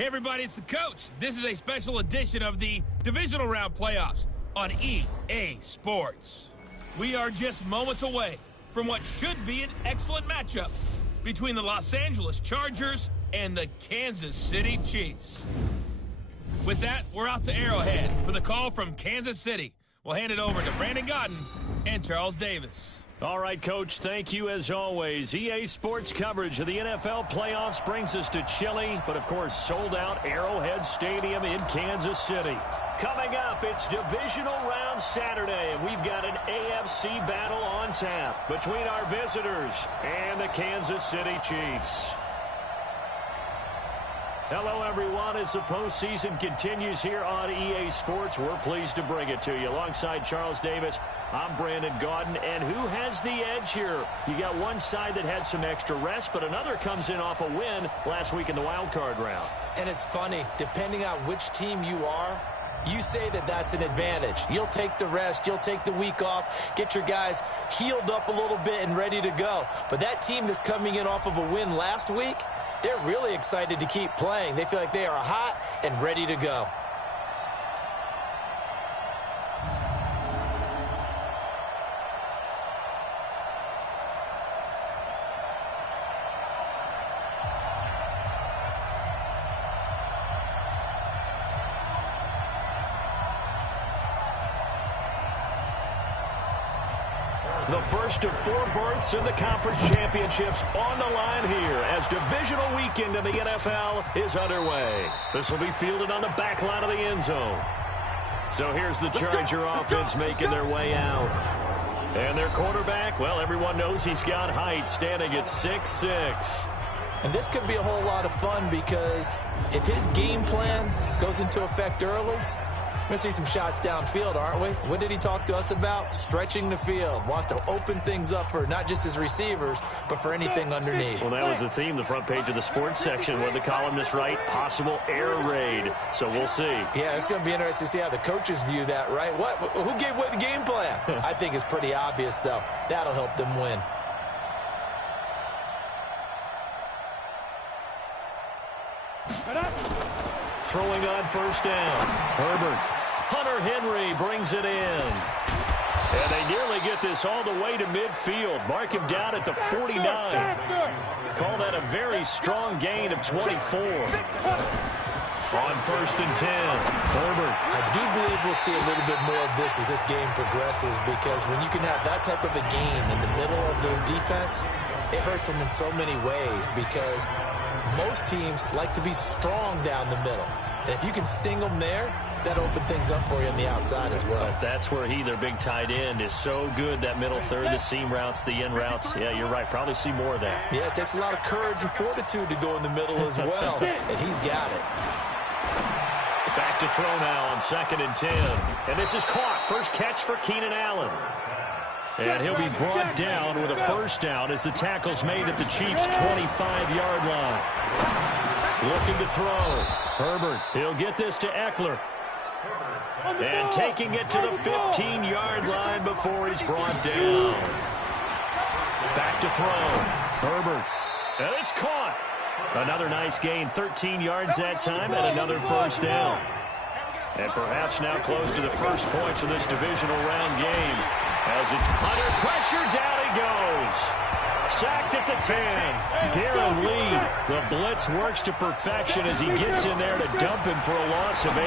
Hey everybody, it's the coach. This is a special edition of the Divisional Round Playoffs on EA Sports. We are just moments away from what should be an excellent matchup between the Los Angeles Chargers and the Kansas City Chiefs. With that, we're out to Arrowhead for the call from Kansas City. We'll hand it over to Brandon Godden and Charles Davis. All right, Coach, thank you as always. EA Sports coverage of the NFL playoffs brings us to chilly, but of course sold-out Arrowhead Stadium in Kansas City. Coming up, it's Divisional Round Saturday, and we've got an AFC battle on tap between our visitors and the Kansas City Chiefs. Hello, everyone. As the postseason continues here on EA Sports, we're pleased to bring it to you. Alongside Charles Davis, I'm Brandon Godden. And who has the edge here? You got one side that had some extra rest, but another comes in off a win last week in the wild card round. And it's funny, depending on which team you are, you say that that's an advantage. You'll take the rest, you'll take the week off, get your guys healed up a little bit and ready to go. But that team that's coming in off of a win last week, they're really excited to keep playing. They feel like they are hot and ready to go. The first of 4 berths in the conference championships on the line here as divisional weekend in the NFL is underway. This will be fielded on the back line of the end zone. So here's the Charger offense making their way out. And their quarterback, well, everyone knows he's got height, standing at 6'6". And this could be a whole lot of fun because if his game plan goes into effect early, we're going to see some shots downfield, aren't we? What did he talk to us about? Stretching the field. Wants to open things up for not just his receivers, but for anything underneath. Well, that was the theme, the front page of the sports section, where the columnists write possible air raid. So we'll see. Yeah, it's going to be interesting to see how the coaches view that, right? Who gave away the game plan? I think it's pretty obvious, though. That'll help them win. Throwing on first down. Herbert. Hunter Henry brings it in. And they nearly get this all the way to midfield. Mark him down at the 49. Call that a very strong gain of 24. On first and 10. Herbert. I do believe we'll see a little bit more of this as this game progresses, because when you can have that type of a game in the middle of the defense, it hurts them in so many ways, because most teams like to be strong down the middle. And if you can sting them there, that open things up for you on the outside as well. But that's where their big tight end, is so good. That middle third, the seam routes, the in routes. Yeah, you're right. Probably see more of that. Yeah, it takes a lot of courage and fortitude to go in the middle as well. And he's got it. Back to throw now on second and 10. And this is caught. First catch for Keenan Allen. And he'll be brought down with a first down as the tackle's made at the Chiefs' 25-yard line. Looking to throw. Herbert, he'll get this to Eckler. And taking it to the 15-yard line before he's brought down. Back to throw. Herbert. And it's caught. Another nice gain, 13 yards that time, and another first down. And perhaps now close to the first points of this divisional round game. As it's under pressure, down he goes. Sacked at the 10. Darren Lee, the blitz works to perfection as he gets in there to dump him for a loss of 8.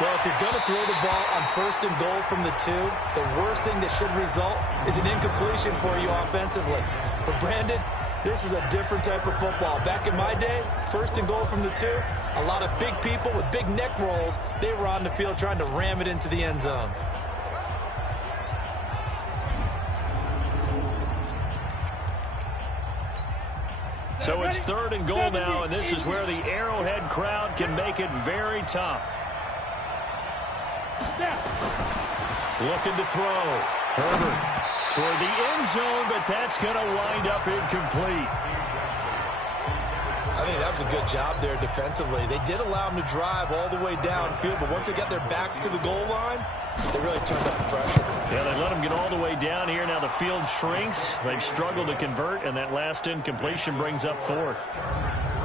Well, if you're going to throw the ball on first and goal from the 2, the worst thing that should result is an incompletion for you offensively. But Brandon, this is a different type of football. Back in my day, first and goal from the 2, a lot of big people with big neck rolls, they were on the field trying to ram it into the end zone. So it's third and goal now, and this is where the Arrowhead crowd can make it very tough. Looking to throw. Herbert toward the end zone, but that's going to wind up incomplete. I think that was a good job there defensively. They did allow them to drive all the way downfield, but once they got their backs to the goal line, they really turned up the pressure. Yeah, they let them get all the way down here. Now the field shrinks. They've struggled to convert, and that last incompletion brings up fourth.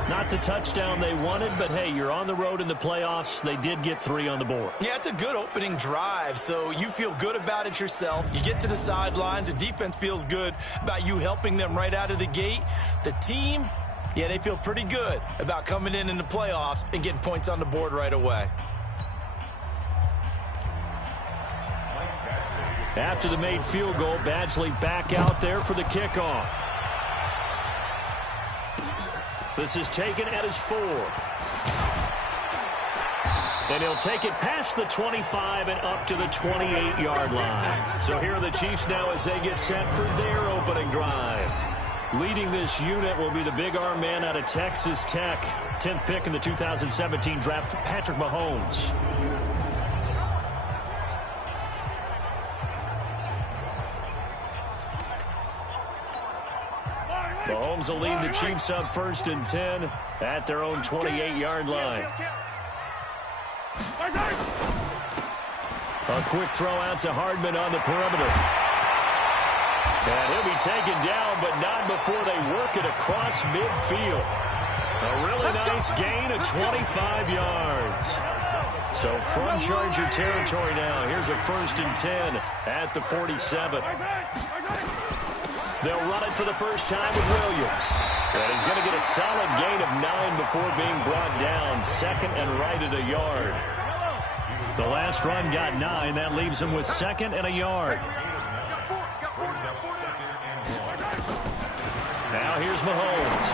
Not the touchdown they wanted, but hey, you're on the road in the playoffs. They did get 3 on the board. Yeah, it's a good opening drive, so you feel good about it yourself. You get to the sidelines. The defense feels good about you helping them right out of the gate. The team, yeah, they feel pretty good about coming in the playoffs and getting points on the board right away. After the made field goal, Badgley back out there for the kickoff. This is taken at his 4. And he'll take it past the 25 and up to the 28-yard line. So here are the Chiefs now as they get set for their opening drive. Leading this unit will be the big arm man out of Texas Tech. 10th pick in the 2017 draft, Patrick Mahomes. Mahomes will lead the Chiefs up 1st and 10 at their own 28-yard line. A quick throw out to Hardman on the perimeter. And he'll be taken down, but not before they work it across midfield. A really nice gain of 25 yards. So from Charger territory now, here's a 1st and 10 at the 47. They'll run it for the first time with Williams. And he's going to get a solid gain of 9 before being brought down. 2nd and right at a yard. The last run got 9. That leaves him with 2nd and a yard. Now here's Mahomes.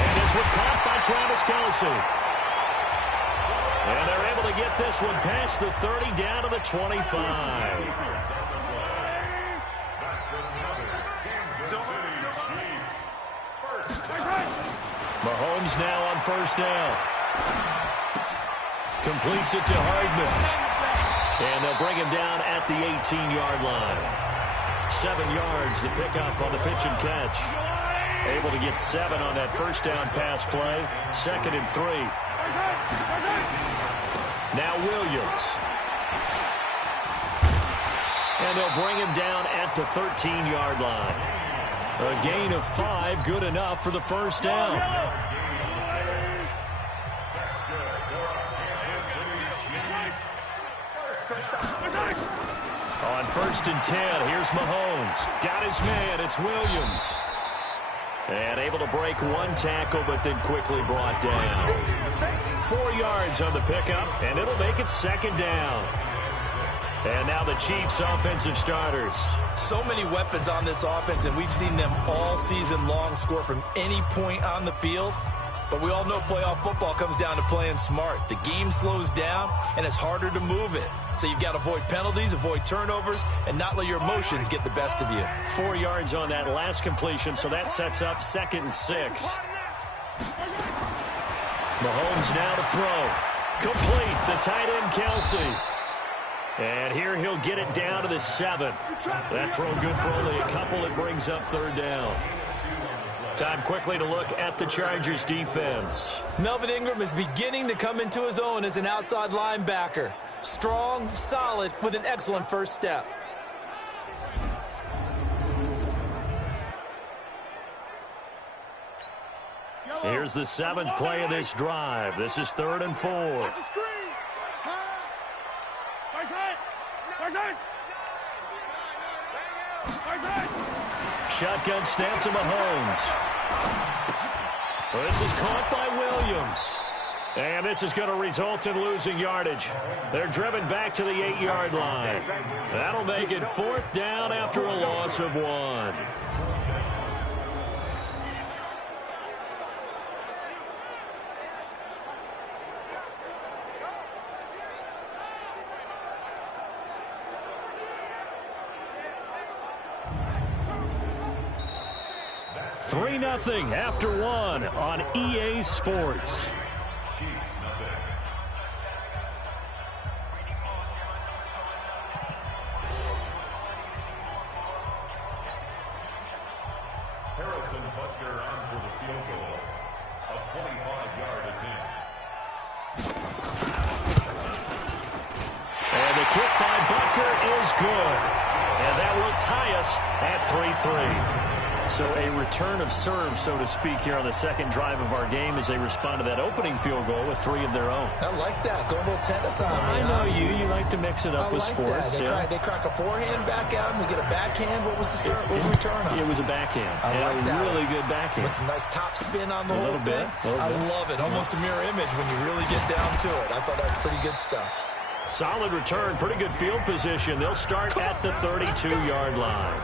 And this one caught by Travis Kelce. And they're able to get this one past the 30 down to the 25. Mahomes now on 1st down. Completes it to Hardman. And they'll bring him down at the 18-yard line. 7 yards to pick up on the pitch and catch. Able to get 7 on that 1st down pass play. 2nd and 3. Now Williams. And they'll bring him down at the 13-yard line. A gain of 5, good enough for the 1st down. On 1st and 10, here's Mahomes. Got his man, it's Williams. And able to break 1 tackle, but then quickly brought down. 4 yards on the pickup, and it'll make it 2nd down. And now the Chiefs' offensive starters. So many weapons on this offense, and we've seen them all season long score from any point on the field. But we all know playoff football comes down to playing smart. The game slows down, and it's harder to move it. So you've got to avoid penalties, avoid turnovers, and not let your emotions get the best of you. 4 yards on that last completion, so that sets up 2nd and 6. Mahomes now to throw. Complete, the tight end Kelce. And here he'll get it down to the 7. That throw good for only a couple. It brings up 3rd down. Time quickly to look at the Chargers defense. Melvin Ingram is beginning to come into his own as an outside linebacker. Strong, solid, with an excellent first step. Here's the 7th play of this drive. This is 3rd and 4. Shotgun snap to Mahomes. Well, this is caught by Williams. And this is going to result in losing yardage. They're driven back to the 8-yard line. That'll make it 4th down after a loss of 1. Three 3-0 after 1 on EA Sports. And the kick by Butker is good. And that will tie us at 3-3. So a return of serve, so to speak, here on the second drive of our game as they respond to that opening field goal with 3 of their own. I like that. Go a little tennis on me. I know you. You like to mix it up with like sports. That. They crack a forehand back out and they get a backhand. What was the serve? What was the return on? It was a backhand. I like that. Really good backhand. With some nice top spin on the whole thing. I love it. Almost a mirror image when you really get down to it. I thought that was pretty good stuff. Solid return. Pretty good field position. They'll start at the 32-yard line.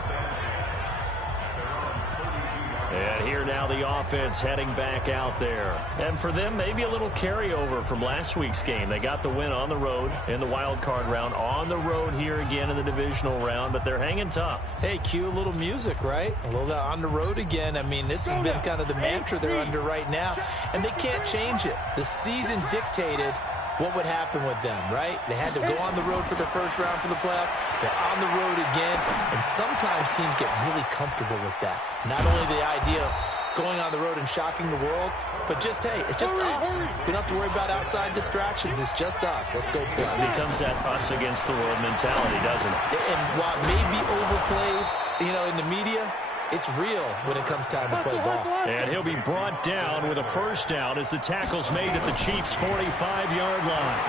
And here now the offense heading back out there. And for them, maybe a little carryover from last week's game. They got the win on the road in the wild card round. On the road here again in the divisional round, but they're hanging tough. Hey, cue a little music, right? A little on the road again. I mean, this has been kind of the mantra they're under right now. And they can't change it. The season dictated what would happen with them, right? They had to go on the road for the first round for the playoff. They're on the road again, and sometimes teams get really comfortable with that. Not only the idea of going on the road and shocking the world, but just, hey, it's just us. We don't have to worry about outside distractions. It's just us. Let's go play. It becomes that us against the world mentality, doesn't it? And while it may be overplayed, in the media, it's real when it comes time to play ball. And he'll be brought down with a first down as the tackle's made at the Chiefs' 45-yard line.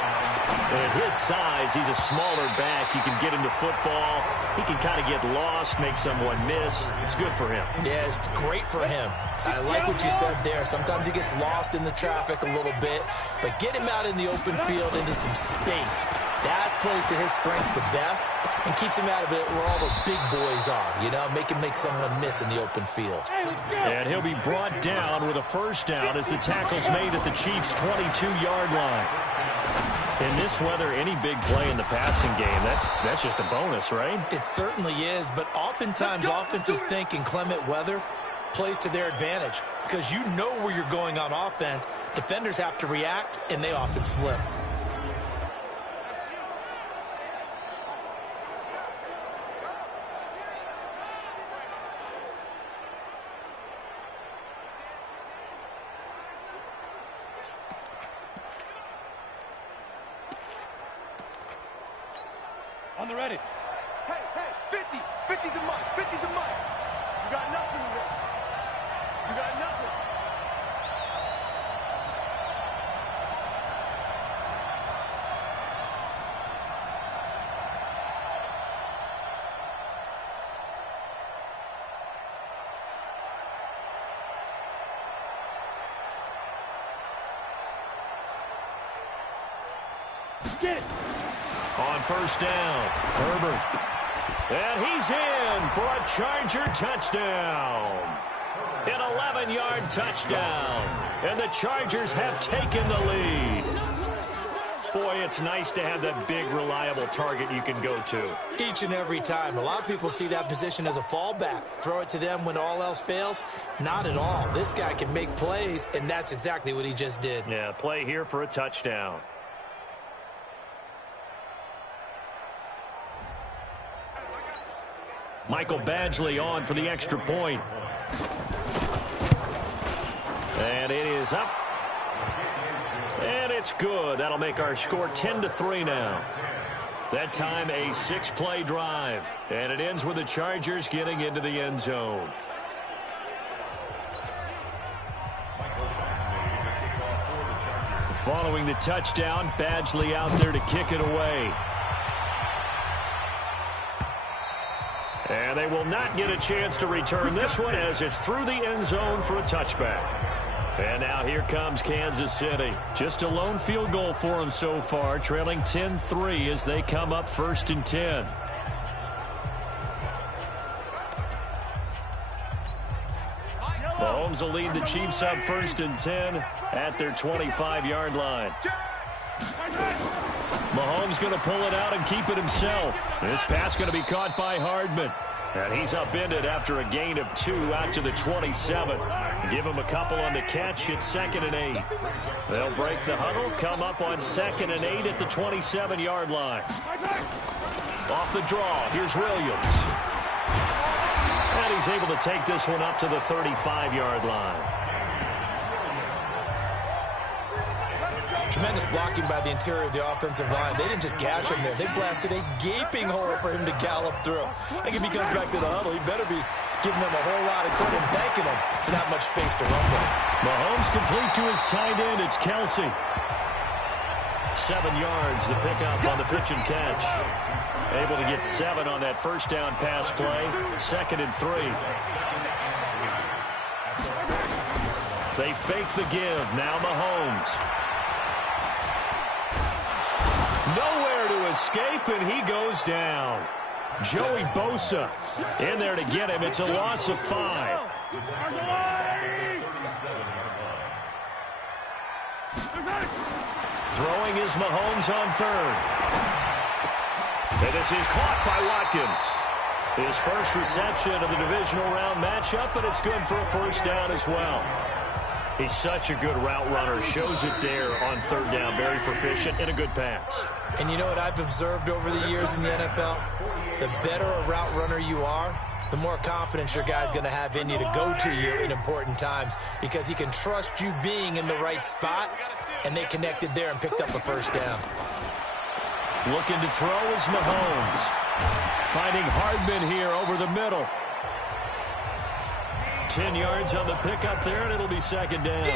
And at his size, he's a smaller back. He can get into football. He can kind of get lost, make someone miss. It's good for him. Yeah, it's great for him. I like what you said there. Sometimes he gets lost in the traffic a little bit, but get him out in the open field into some space. That plays to his strengths the best and keeps him out of it where all the big boys are, make him make someone miss in the open field. And he'll be brought down with a first down as the tackle's made at the Chiefs' 22-yard line. In this weather, any big play in the passing game, that's just a bonus, right? It certainly is, but oftentimes offenses think inclement weather plays to their advantage because you know where you're going on offense. Defenders have to react, and they often slip. On the ready. Hey, 50. 50's a month. 50's a month. You got nothing there. You got nothing. Get it. On first down, Herbert. And he's in for a Charger touchdown. An 11-yard touchdown. And the Chargers have taken the lead. Boy, it's nice to have that big, reliable target you can go to. Each and every time. A lot of people see that position as a fallback. Throw it to them when all else fails. Not at all. This guy can make plays, and that's exactly what he just did. Yeah, play here for a touchdown. Michael Badgley on for the extra point. And it is up. And it's good. That'll make our score 10-3 now. That time a 6-play drive. And it ends with the Chargers getting into the end zone. Following the touchdown, Badgley out there to kick it away. And they will not get a chance to return this one as it's through the end zone for a touchback. And now here comes Kansas City. Just a lone field goal for them so far, trailing 10-3 as they come up 1st and 10. Mahomes will lead the Chiefs up 1st and 10 at their 25-yard line. Mahomes going to pull it out and keep it himself. This pass going to be caught by Hardman. And he's upended after a gain of 2 out to the 27. Give him a couple on the catch. It's 2nd and 8. They'll break the huddle, come up on 2nd and 8 at the 27-yard line. Off the draw, here's Williams. And he's able to take this one up to the 35-yard line. Tremendous blocking by the interior of the offensive line. They didn't just gash him there. They blasted a gaping hole for him to gallop through. I think if he comes back to the huddle, he better be giving them a whole lot of credit and thanking them for that much space to run with. Mahomes complete to his tight end. It's Kelsey. 7 yards, the pickup on the pitch and catch. Able to get 7 on that first down pass play. 2nd and 3. They fake the give. Now Mahomes. Nowhere to escape, and he goes down. Joey Bosa in there to get him. It's a loss of 5. Throwing is Mahomes on 3rd. And this is caught by Watkins. His first reception of the divisional round matchup, but it's good for a first down as well. He's such a good route runner. Shows it there on 3rd down. Very proficient and a good pass. And you know what I've observed over the years in the NFL? The better a route runner you are, the more confidence your guy's going to have in you to go to you in important times because he can trust you being in the right spot, and they connected there and picked up a first down. Looking to throw is Mahomes. Finding Hardman here over the middle. 10 yards on the pickup there, and it'll be 2nd down.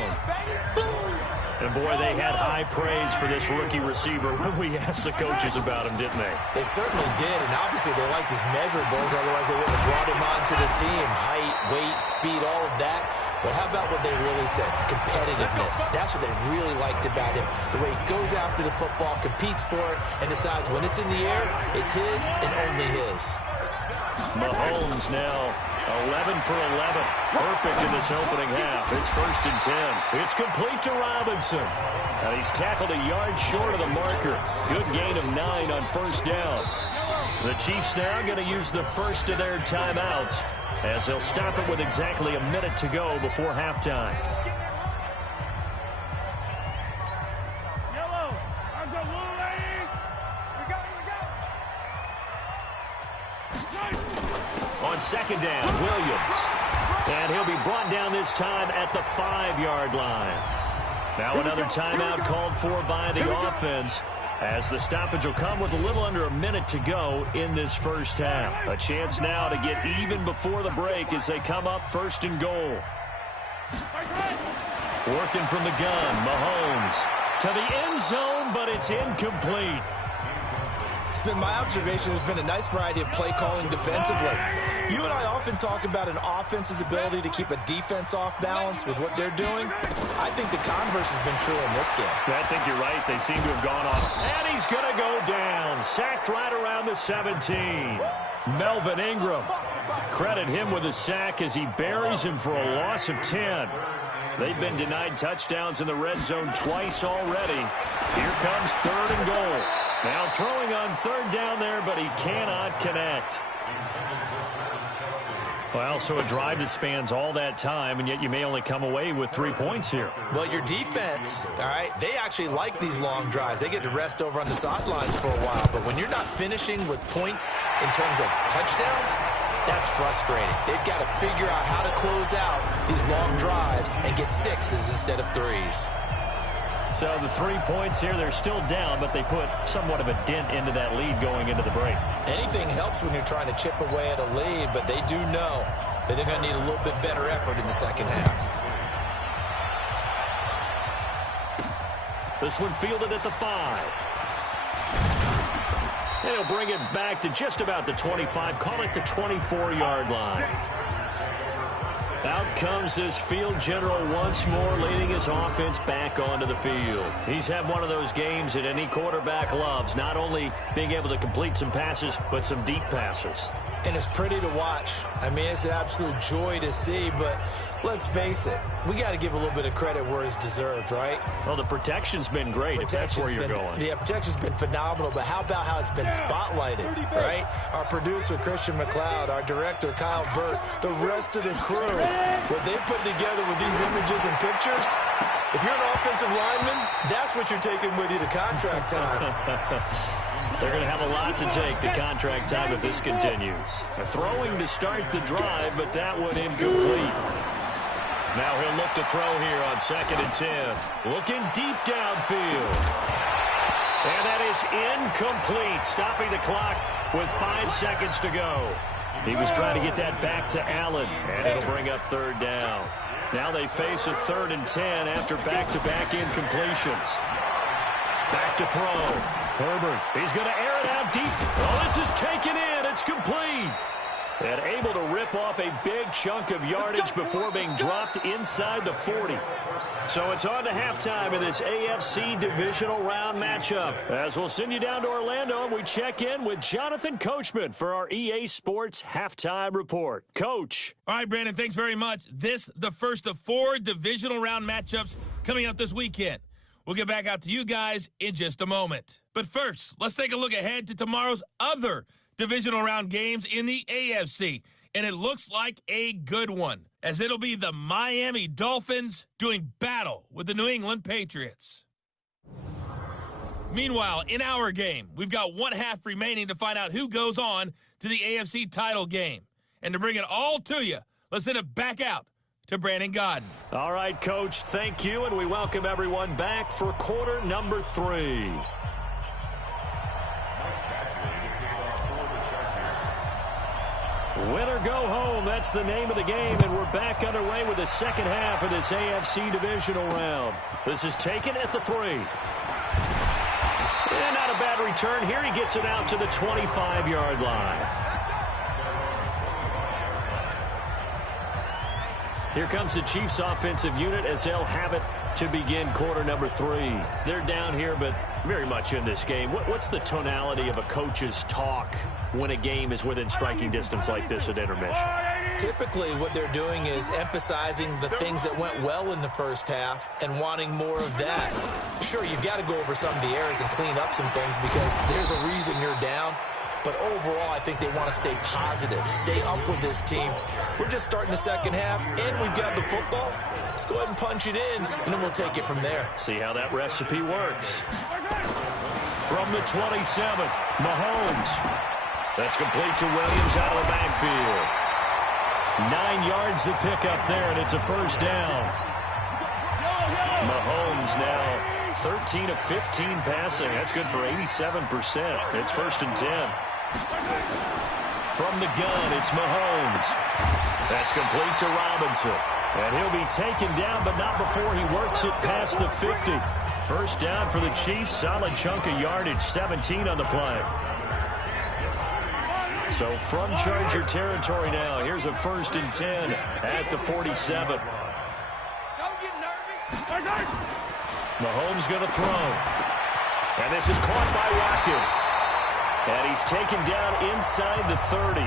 And, boy, they had high praise for this rookie receiver when we asked the coaches about him, didn't they? They certainly did, and obviously they liked his measurables, otherwise they wouldn't have brought him onto the team. Height, weight, speed, all of that. But how about what they really said? Competitiveness. That's what they really liked about him. The way he goes after the football, competes for it, and decides when it's in the air, it's his and only his. Mahomes now 11 for 11. Perfect in this opening half. It's 1st and 10. It's complete to Robinson. And he's tackled a yard short of the marker. Good gain of 9 on 1st down. The Chiefs now going to use the first of their timeouts as they'll stop it with exactly a minute to go before halftime. On 2nd down, Williams. And he'll be brought down this time at the 5-yard line. Now another timeout called for by the offense, as the stoppage will come with a little under a minute to go in this first half. A chance now to get even before the break as they come up 1st and goal. Working from the gun, Mahomes to the end zone, but it's incomplete. It's been my observation there's been a nice variety of play calling defensively. You and I often talk about an offense's ability to keep a defense off balance with what they're doing. I think the converse has been true in this game. I think you're right. They seem to have gone off. And he's going to go down. Sacked right around the 17. Melvin Ingram. Credit him with a sack as he buries him for a loss of 10. They've been denied touchdowns in the red zone twice already. Here comes 3rd and goal. Now throwing on 3rd down there, but he cannot connect. Well, so a drive that spans all that time, and yet you may only come away with 3 points here. Well, your defense, all right, they actually like these long drives. They get to rest over on the sidelines for a while. But when you're not finishing with points in terms of touchdowns, that's frustrating. They've got to figure out how to close out these long drives and get 6s instead of 3s. So the 3 points here, they're still down, but they put somewhat of a dent into that lead going into the break. Anything helps when you're trying to chip away at a lead, but they do know that they're going to need a little bit better effort in the second half. This one fielded at the 5. And he'll bring it back to just about the 25, call it the 24-yard line. Out comes this field general once more, leading his offense back onto the field. He's had one of those games that any quarterback loves, not only being able to complete some passes, but some deep passes. And it's pretty to watch. I mean, it's an absolute joy to see, but let's face it, we got to give a little bit of credit where it's deserved, right? Well, the protection's been great, if that's where you're going. The protection's been phenomenal, but how about how it's been spotlighted, right? Our producer, Christian McLeod, our director, Kyle Burt, the rest of the crew, what they put together with these images and pictures, if you're an offensive lineman, that's what you're taking with you to contract time. They're going to have a lot to take to contract time if this continues. A throwing to start the drive, but that one incomplete. Now he'll look to throw here on 2nd and 10. Looking deep downfield. And that is incomplete, stopping the clock with 5 seconds to go. He was trying to get that back to Allen, and it'll bring up third down. Now they face a 3rd and 10 after back-to-back incompletions. Back to throw. Herbert, he's going to air it out deep. Oh, this is taken in. It's complete. And able to rip off a big chunk of yardage before being dropped inside the 40. So it's on to halftime in this AFC Divisional Round matchup. As we'll send you down to Orlando, and we check in with Jonathan Coachman for our EA Sports Halftime Report. Coach. All right, Brandon, thanks very much. This, the first of 4 Divisional Round matchups coming up this weekend. We'll get back out to you guys in just a moment. But first, let's take a look ahead to tomorrow's other Divisional Round games in the AFC. And it looks like a good one, as it'll be the Miami Dolphins doing battle with the New England Patriots. Meanwhile, in our game, we've got 1 half remaining to find out who goes on to the AFC title game. And to bring it all to you, let's send it back out to Brandon Godden. All right, Coach, thank you, and we welcome everyone back for quarter number 3. Win or go home, that's the name of the game, and we're back underway with the second half of this AFC Divisional Round. This is taken at the 3. And not a bad return here. He gets it out to the 25-yard line. Here comes the Chiefs offensive unit as they'll have it to begin quarter number 3. They're down here, but very much in this game. What's the tonality of a coach's talk when a game is within striking distance like this at intermission? Typically, what they're doing is emphasizing the things that went well in the first half and wanting more of that. Sure, you've got to go over some of the errors and clean up some things because there's a reason you're down. But overall, I think they want to stay positive, stay up with this team. We're just starting the second half, and we've got the football. Let's go ahead and punch it in, and then we'll take it from there. See how that recipe works. From the 27th, Mahomes. That's complete to Williams out of the backfield. 9 yards to pick up there, and it's a first down. Mahomes now 13 of 15 passing. That's good for 87%. It's 1st and 10. From the gun, it's Mahomes. That's complete to Robinson. And he'll be taken down, but not before he works it past the 50. First down for the Chiefs. Solid chunk of yardage, 17 on the play. So from Charger territory now, here's a 1st and 10 at the 47. Don't get nervous. Mahomes going to throw. And this is caught by Watkins. And he's taken down inside the 30.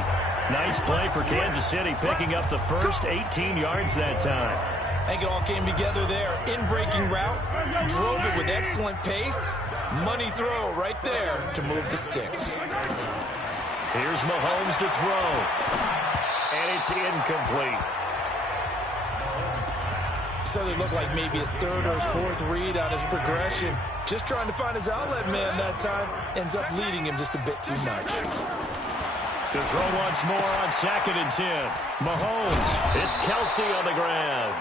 Nice play for Kansas City, picking up the first 18 yards that time. I think it all came together there. In-breaking route, drove it with excellent pace. Money throw right there to move the sticks. Here's Mahomes to throw. And it's incomplete. So it looked like maybe his 3rd or his 4th read on his progression. Just trying to find his outlet man that time. Ends up leading him just a bit too much. To throw once more on 2nd and 10. Mahomes. It's Kelsey on the ground.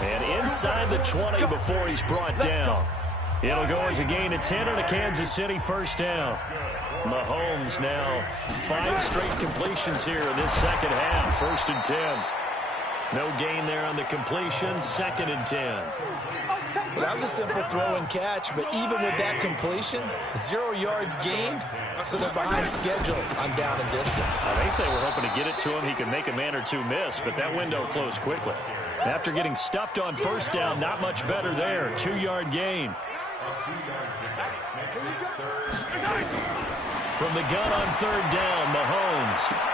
And inside the 20 before he's brought down. It'll go as a gain of 10 and a Kansas City first down. Mahomes now 5 straight completions here in this second half. 1st and 10. No gain there on the completion. 2nd and 10. Well, that was a simple throw and catch, but even with that completion, 0 yards gained, so they're behind schedule on down and distance. I think they were hoping to get it to him. He could make a man or 2 miss, but that window closed quickly. After getting stuffed on first down, not much better there. 2-yard gain. From the gun on 3rd down, Mahomes.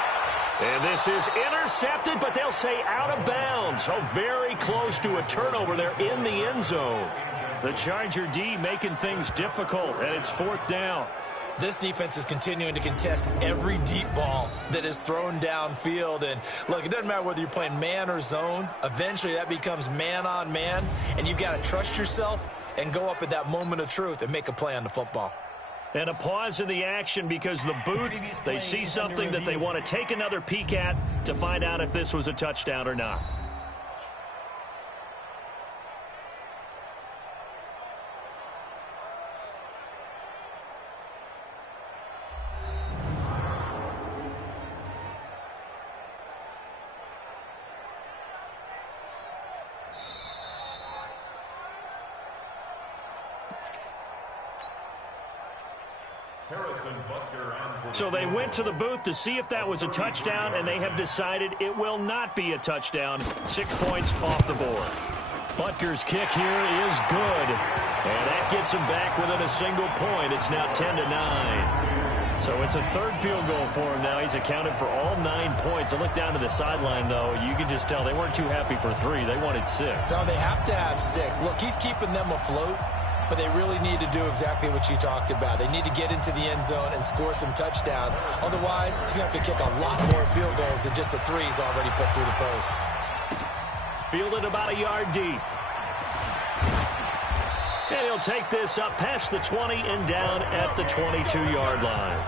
And this is intercepted, but they'll say out of bounds. Oh, very close to a turnover there in the end zone. The Charger D making things difficult, and it's 4th down. This defense is continuing to contest every deep ball that is thrown downfield. And, look, it doesn't matter whether you're playing man or zone. Eventually, that becomes man on man, and you've got to trust yourself and go up at that moment of truth and make a play on the football. And a pause in the action because the booth, they see something that they want to take another peek at to find out if this was a touchdown or not. So they went to the booth to see if that was a touchdown, and they have decided it will not be a touchdown. 6 points off the board. Butker's kick here is good, and that gets him back within a single point. It's now 10-9. So it's a third field goal for him now. He's accounted for all 9 points. I look down to the sideline, though. You can just tell they weren't too happy for 3. They wanted 6. No, they have to have 6. Look, he's keeping them afloat, but they really need to do exactly what you talked about. They need to get into the end zone and score some touchdowns. Otherwise, he's going to have to kick a lot more field goals than just the 3 he's already put through the post. Fielded about a yard deep. And he'll take this up past the 20 and down at the 22-yard line.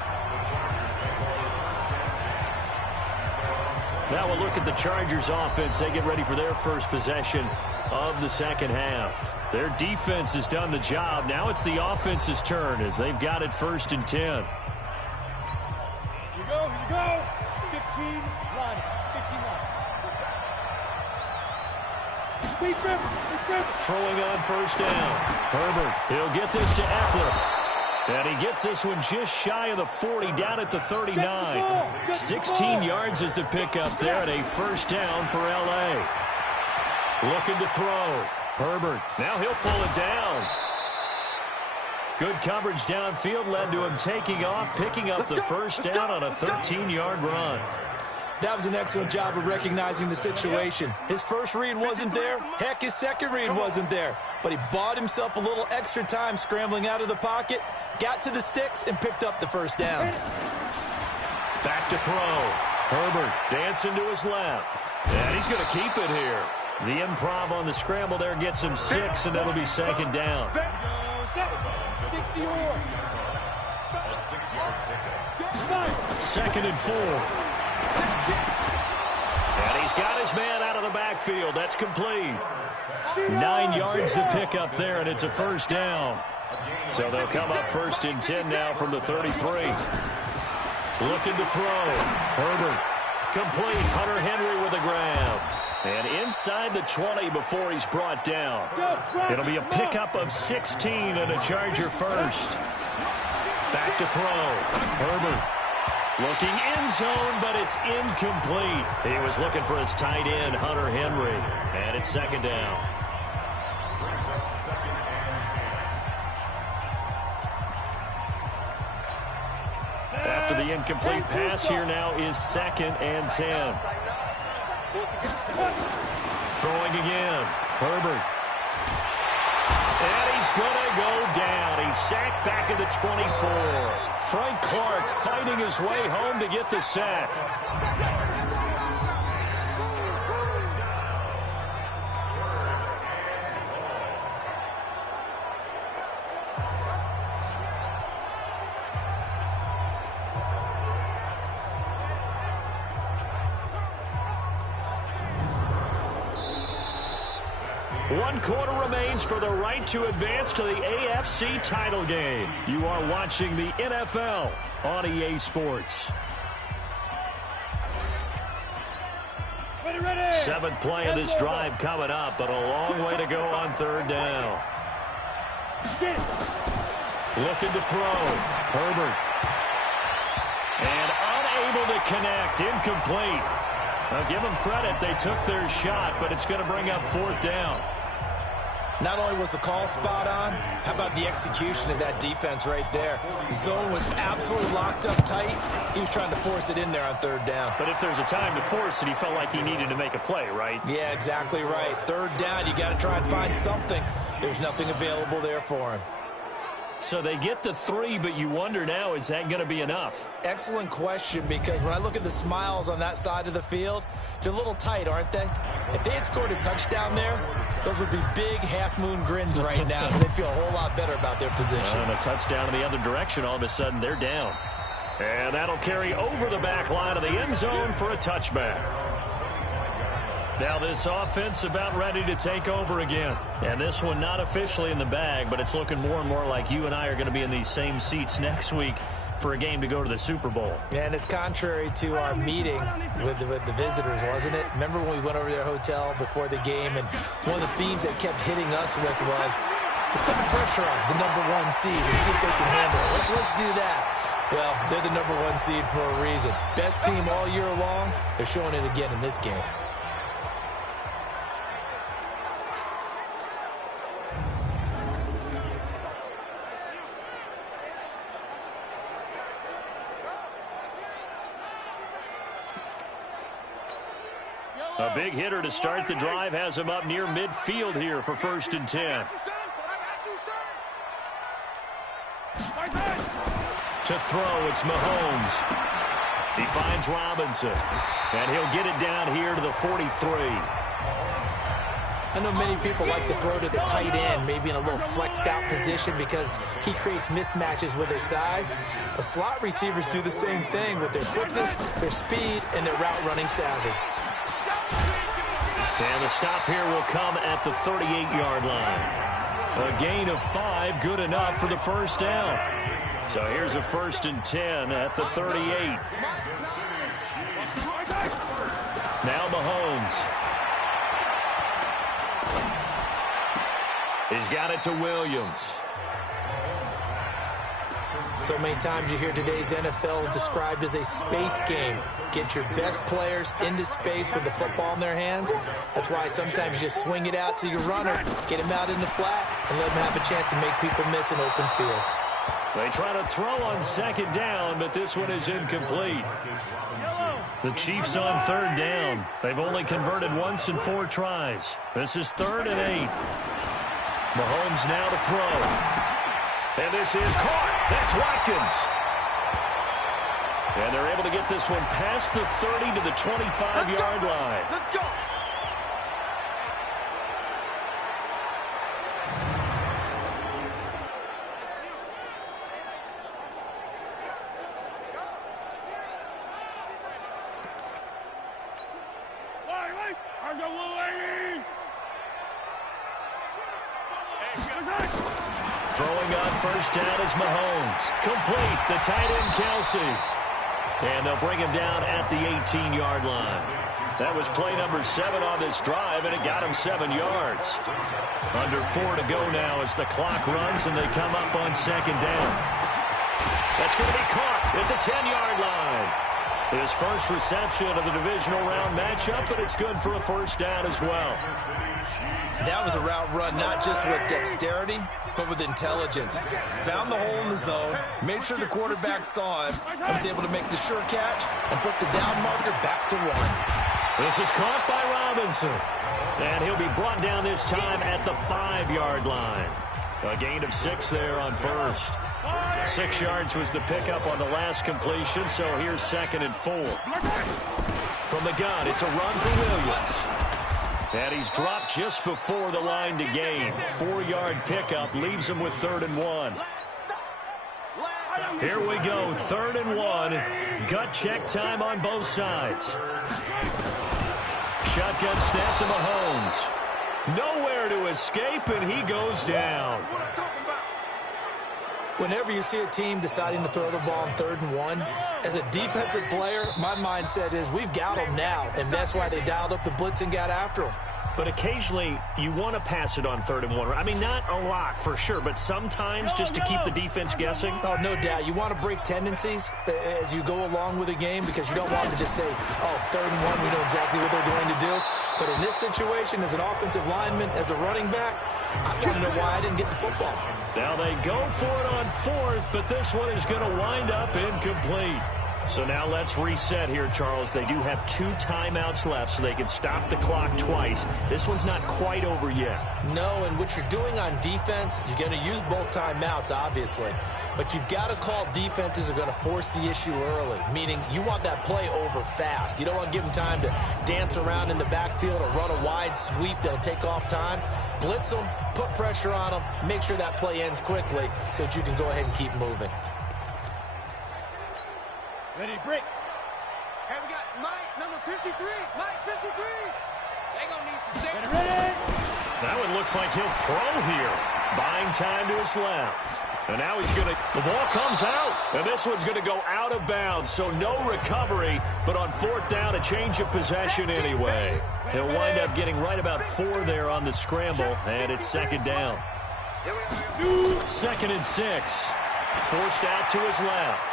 Now we'll look at the Chargers offense. They get ready for their first possession of the second half. Their defense has done the job. Now it's the offense's turn as they've got it 1st and 10. Here you go, 15 line, 15 line. Throwing on 1st down. Herbert, he'll get this to Eckler. And he gets this one just shy of the 40, down at the 39. 16 yards is the pickup there, and a 1st down for L.A. Looking to throw. Herbert, now he'll pull it down. Good coverage downfield led to him taking off, picking up the 1st down on a 13-yard run. That was an excellent job of recognizing the situation. His first read wasn't there. Heck, his second read wasn't there. But he bought himself a little extra time scrambling out of the pocket, got to the sticks, and picked up the 1st down. Back to throw. Herbert dancing to his left. And he's going to keep it here. The improv on the scramble there gets him 6, and that'll be 2nd down. 2nd and 4. And he's got his man out of the backfield. That's complete. 9 yards to pick up there, and it's a 1st down. So they'll come up 1st and 10 now from the 33. Looking to throw. Herbert. Complete. Hunter Henry with a grab. And inside the 20 before he's brought down. It'll be a pickup of 16 and a Charger 1st. Back to throw. Herbert. Looking end zone, but it's incomplete. He was looking for his tight end, Hunter Henry. And it's 2nd down. After the incomplete pass, here now is 2nd and 10. Throwing again. Herbert. And he's going to go down. He's sacked back at the 24. Frank Clark fighting his way home to get the sack. One quarter remains for the right to advance to the AFC title game. You are watching the NFL on EA Sports. Ready. 7th play of this drive coming up, but a long way to go on 3rd down. Looking to throw. Herbert. And unable to connect. Incomplete. I'll give them credit. They took their shot, but it's going to bring up 4th down. Not only was the call spot on, how about the execution of that defense right there? Zone was absolutely locked up tight. He was trying to force it in there on 3rd down. But if there's a time to force it, he felt like he needed to make a play, right? Yeah, exactly right. 3rd down, you got to try and find something. There's nothing available there for him. So they get the 3, but you wonder now, is that going to be enough? Excellent question, because when I look at the smiles on that side of the field, they're a little tight, aren't they? If they had scored a touchdown there, those would be big half-moon grins right now. They'd feel a whole lot better about their position. And a touchdown in the other direction, all of a sudden they're down. And that'll carry over the back line of the end zone for a touchback. Now this offense about ready to take over again. And this one not officially in the bag, but it's looking more and more like you and I are going to be in these same seats next week for a game to go to the Super Bowl. And it's contrary to our meeting with the visitors, wasn't it? Remember when we went over to their hotel before the game, and one of the themes they kept hitting us with was Just put the pressure on the #1 seed and see if they can handle it. Let's do that. Well, they're the #1 seed for a reason. Best team all year long. They're showing it again in this game. A big hitter to start the drive has him up near midfield here for 1st and 10. To throw, it's Mahomes. He finds Robinson, and he'll get it down here to the 43. I know many people like to throw to the tight end, maybe in a little flexed out position because he creates mismatches with his size. But slot receivers do the same thing with their quickness, their speed, and their route running savvy. And the stop here will come at the 38-yard line. A gain of 5, good enough for the first down. So here's a 1st and 10 at the 38. Now Mahomes. He's got it to Williams. So many times you hear today's NFL described as a space game. Get your best players into space with the football in their hands. That's why sometimes you just swing it out to your runner, get him out in the flat, and let him have a chance to make people miss an open field. They try to throw on 2nd down, but this one is incomplete. The Chiefs on 3rd down. They've only converted once in 4 tries. This is 3rd and 8. Mahomes now to throw. And this is caught. That's Watkins. And they're able to get this one past the 30 to the 25-yard line. Let's go. Throwing on 1st down is Mahomes. Complete. The tight end, Kelsey. And they'll bring him down at the 18-yard line. That was play number 7 on this drive, and it got him 7 yards. Under 4 to go now as the clock runs, and they come up on 2nd down. That's going to be caught at the 10-yard line. His first reception of the divisional round matchup, but it's good for a 1st down as well. That was a route run not just with dexterity, but with intelligence. Found the hole in the zone, made sure the quarterback saw him, and was able to make the sure catch and flip the down marker back to 1. This is caught by Robinson. And he'll be brought down this time at the 5-yard line. A gain of 6 there on 1st. 6 yards was the pickup on the last completion, so here's 2nd and 4. From the gun, it's a run for Williams. And he's dropped just before the line to gain. 4-yard pickup leaves him with 3rd and 1. Here we go, 3rd and 1. Gut check time on both sides. Shotgun snap to Mahomes. Nowhere to escape, and he goes down. Whenever you see a team deciding to throw the ball on 3rd and 1, as a defensive player, my mindset is we've got them now, and that's why they dialed up the blitz and got after them. But occasionally, you want to pass it on 3rd and 1. I mean, not a lot for sure, but sometimes just to keep the defense guessing. Oh, no doubt. You want to break tendencies as you go along with a game because you don't want to just say, oh, 3rd and 1, we know exactly what they're going to do. But in this situation, as an offensive lineman, as a running back, I want to know why I didn't get the football. Now they go for it on 4th, but this one is going to wind up incomplete. So now let's reset here, Charles. They do have 2 timeouts left, so they can stop the clock twice. This one's not quite over yet. No, and what you're doing on defense, you're going to use both timeouts, obviously. But you've got to call defenses are going to force the issue early, meaning you want that play over fast. You don't want to give them time to dance around in the backfield or run a wide sweep that'll take off time. Blitz them, put pressure on them, make sure that play ends quickly so that you can go ahead and keep moving. Ready, break. Hey, we got Mike, number 53. Mike, 53. They gonna need some safety. Ready. That one looks like he'll throw here. Buying time to his left. And now he's going to, the ball comes out. And this one's going to go out of bounds. So no recovery, but on 4th down, a change of possession anyway. He'll wind up getting right about 4 there on the scramble, and it's 2nd down. 2nd and 6. Forced out to his left.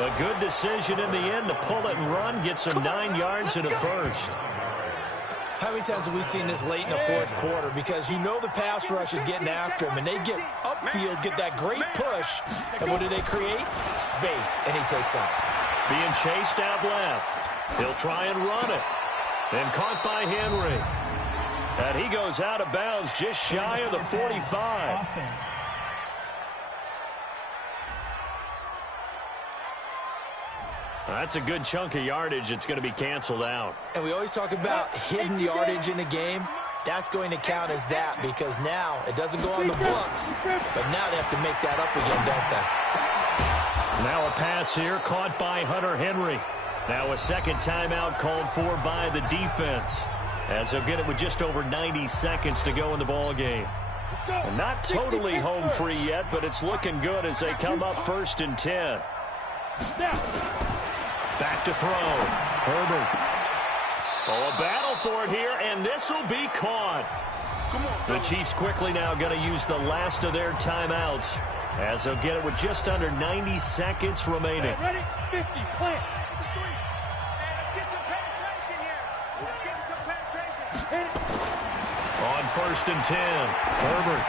A good decision in the end to pull it and run. Gets him 9 yards and a first. How many times have we seen this late in the fourth quarter? Because you know the pass rush is getting after him, and they get upfield, get that great push, and what do they create? Space, and he takes off. Being chased out left. He'll try and run it. And caught by Henry. And he goes out of bounds just shy of the 45. Offense. That's a good chunk of yardage. It's going to be canceled out. And we always talk about hidden yardage in a game. That's going to count as that because now it doesn't go on the books, but now they have to make that up again, don't they? Now a pass here caught by Hunter Henry. Now a second timeout called for by the defense, as they'll get it with just over 90 seconds to go in the ball game. And not totally home free yet, but it's looking good as they come up 1st and 10. Back to throw. Herbert. Oh, a battle for it here, and this will be caught. The Chiefs quickly now going to use the last of their timeouts, as they'll get it with just under 90 seconds remaining. Ready? 50, plant. On 1st and 10, Herbert.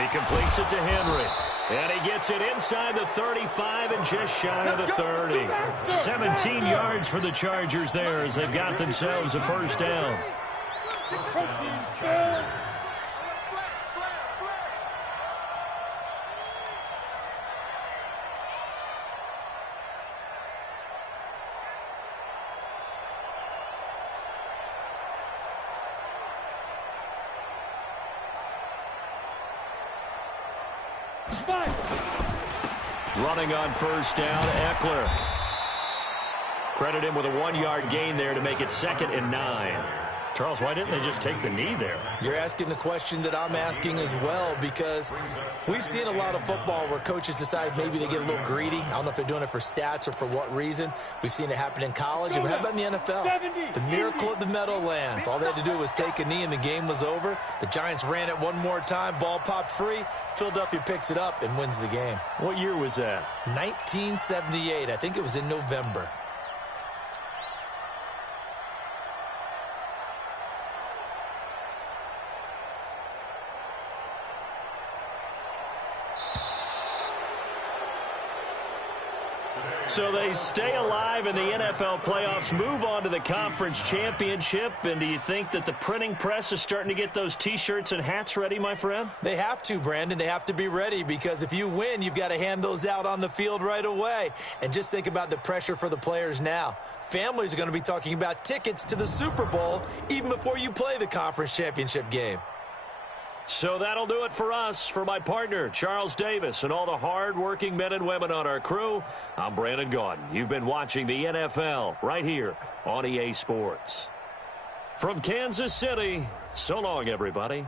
He completes it to Henry. And he gets it inside the 35 and just shy of the 30. 17 yards for the Chargers there as they've got themselves a first down. Running on first down, Eckler. Credit him with a 1-yard gain there to make it 2nd and 9. Charles, why didn't they just take the knee there? You're asking the question that I'm asking as well, because we've seen a lot of football where coaches decide maybe they get a little greedy. I don't know if they're doing it for stats or for what reason. We've seen it happen in college. And how about in the NFL? The miracle of the Meadowlands. All they had to do was take a knee and the game was over. The Giants ran it one more time. Ball popped free. Philadelphia picks it up and wins the game. What year was that? 1978. I think it was in November. So they stay alive in the NFL playoffs, move on to the conference championship. And do you think that the printing press is starting to get those T-shirts and hats ready, my friend? They have to, Brandon. They have to be ready because if you win, you've got to hand those out on the field right away. And just think about the pressure for the players now. Families are going to be talking about tickets to the Super Bowl even before you play the conference championship game. So that'll do it for us. For my partner, Charles Davis, and all the hard-working men and women on our crew, I'm Brandon Gaudin. You've been watching the NFL right here on EA Sports. From Kansas City, so long, everybody.